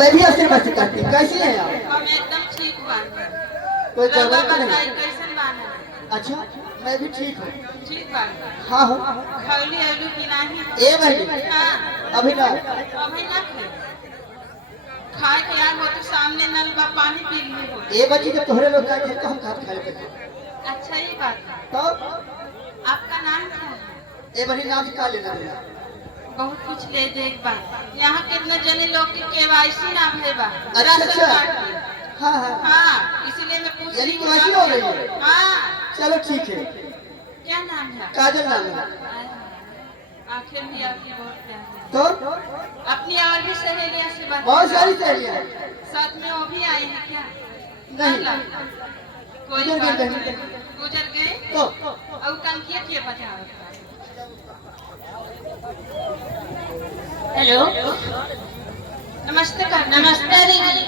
मैं भी असर मस्ती करती। कैसी है आप? हम एकदम ठीक बानी। कोई रउआ गड़बड़ तो बताई नहीं? कैसन बानी? अच्छा, मैं भी ठीक हूँ। ठीक बानी। हाँ हो। खौली औली की नाही? ए बहनी, हाँ। अभी ना। अभी ना खे। खाए के आए हो तो सामने नल बा पानी पी ली हो। ए बच्ची तो तोहरे लोग खाए थे तो हम खा ले थे। अच्छा ये बात है। तो आपका नाम क्या है? ए बहनी नाम का लेना देना। बहुत कुछ ले दे एक बार। यहाँ कितने जने लोग की केवाईसी ना भरे बा। अच्छा, राशन अच्छा। कार्ड की। हाँ हाँ। हाँ, इसीलिए मैं पूछ यानी रही हूँ। केवाईसी हो गई है? हाँ। चलो ठीक है। क्या नाम है? काजल नाम है। आखिर भी आपकी बहुत प्यारी है। तो अपनी और भी सहेलियां से बात बहुत सारी सहेलियां हैं। साथ में वो भी आई है क्या? नहीं। कोई गुजर बात गए नहीं। गुजर गए तो और टंकिया के बजाओ। हेलो, नमस्ते कर। नमस्ते दीदी।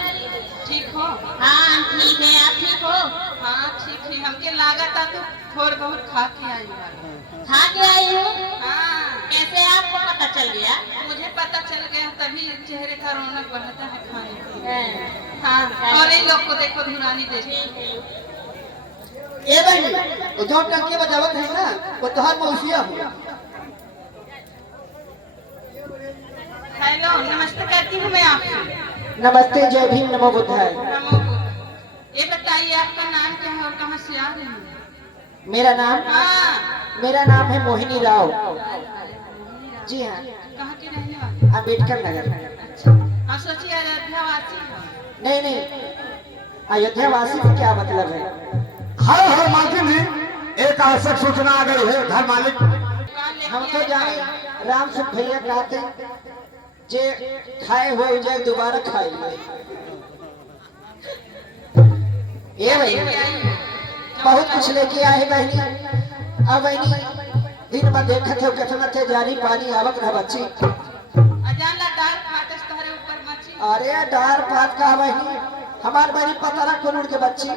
ठीक हो? हाँ ठीक है, आप ठीक हो? हाँ ठीक है। हमके लागत था तो थोड़ा बहुत खा के आई हूँ। खा के आई हूँ। हाँ, कैसे आपको पता चल गया? मुझे पता चल गया तभी चेहरे का रौनक बढ़ता है खाने को। हाँ, हाँ, और इन लोग को देखो धुरानी देखो। ए बहनी, वो जो टंकी बजावत है ना, वो तोहार मौसिया हो। हेलो, नमस्ते कहती हूँ मैं आपसे। नमस्ते, जय भीम, नमो बुद्धाय। नमो बुद्ध। ये बताइए आपका नाम क्या है और कहाँ से आ रहे हैं? मेरा नाम हाँ। मेरा नाम है मोहिनी राव। जी हाँ। कहाँ के रहने वाले? अम्बेडकर नगर। अच्छा, हम सोचिए अयोध्यावासी हो। नहीं नहीं, अयोध्या वासी से क्या मतलब है? हर हर मालकिन जी, एक आवश्यक सूचना आ गई है। घर मालिक कहाँ लेके हम तो आए? जाने राम सुख भैया कहते जे खाए हुए जाए दोबारा खाइए। ये बहनी बहुत कुछ लेके आए बहनी। अब बहनी दिन में देखत हो कितना थे जानी पानी आवक रहा बच्ची। अजान ला डाल फाटस तोहरे ऊपर मची। अरे डार पात का बहनी, हमार बहनी पतरा करोड़ के बच्ची।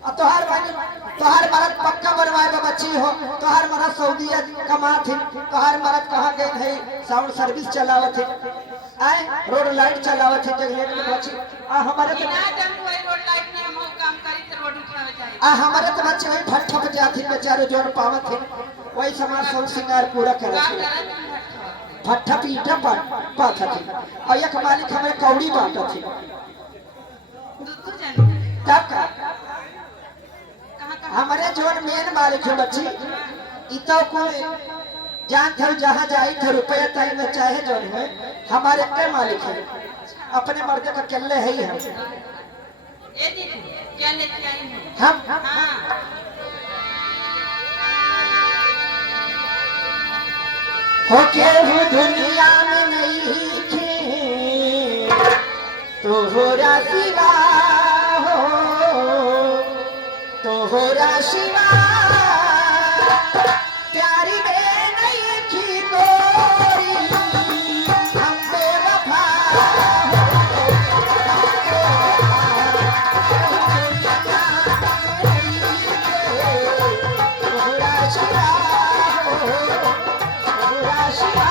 अब तोहार बहनी तोहार मरद पक्का बनवाए बा बच्ची हो। तोहार मरद सऊदीया कमा थे। तोहार मरद कहाँ गए है? साउंड सर्विस चलावत है, आए रोड लाइट चलावत है जगह में बच्ची। आ हमारे तो बिना जब कोई रोड लाइट नहीं हम काम करी तो रोड उठावे जाए। आ हमारे तो बच्चे वही फट फट जाती बेचारे जोन पावत है वही समाज सब श्रृंगार पूरा का करत है। करत तुम भट्ठा? भट्ठा पीटा पात थी और एक मालिक हमें कौड़ी बांटत थी। दूधू जाने तब का कहाँ कहाँ? हमारे जोन मेन मालिक है बच्ची इतो कोई जान थे जहाँ जाई थे रुपया तय में चाहे जोन है हमारे के मालिक है। अपने मर्द का केले है ही हम। ए दीदी क्या लेके आई हो? हम हाँ, हो के हूँ दुनिया में नहीं थे तोहरा सिवा हो, तोहरा सिवा प्यारी में नहीं थी गोरी हम बेवफा तोहरा सिवा हो, तोहरा सिवा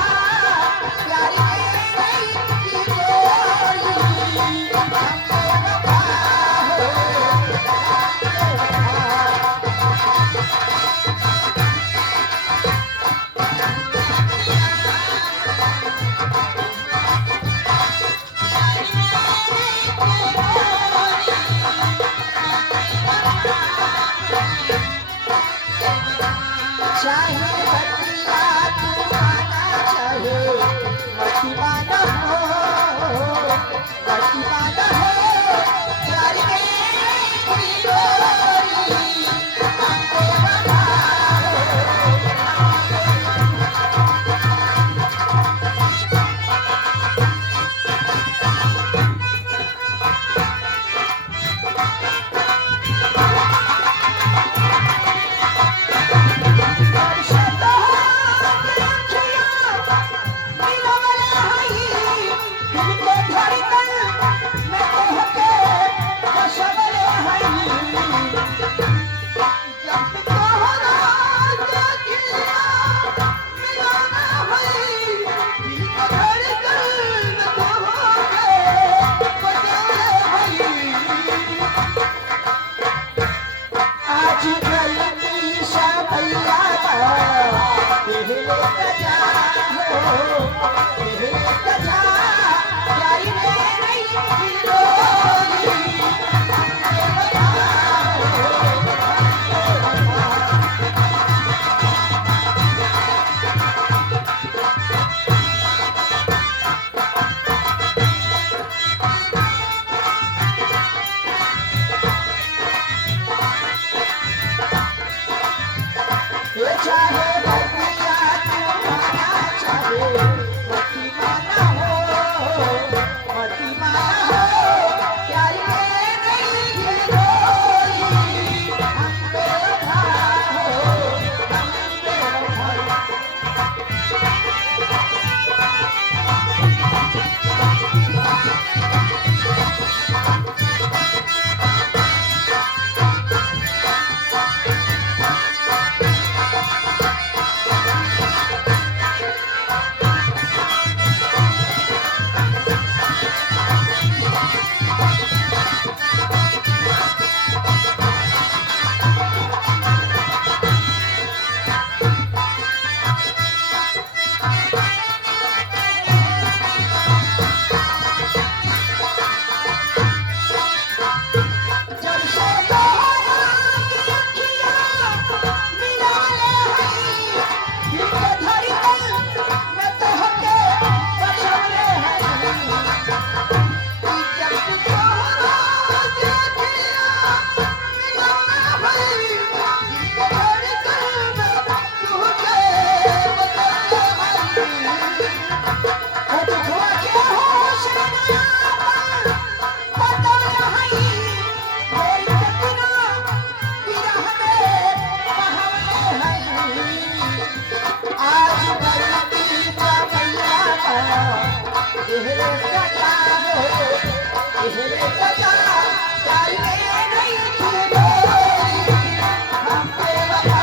प्यारी में नहीं थी गोरी जब से तोहरा अखियाँ मिला ले हई, दिल के धड़कन में तोहके बसवले हई। जब से तोहरा अखियाँ मिला ले हई, दिल के धड़कन में तोहके बसवले हई। ओ दुखवा के होश में ना पता नहीं कोई कितना विरह में बहवले हैं। आज गलती का मैया एहरे सजा हो, एहरे सजा चाहिए नहीं छूटे हमसे वफा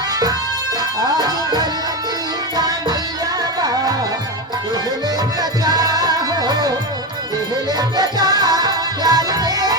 आज गलती का मैया एहले सजा हो, एहले सजा प्यार में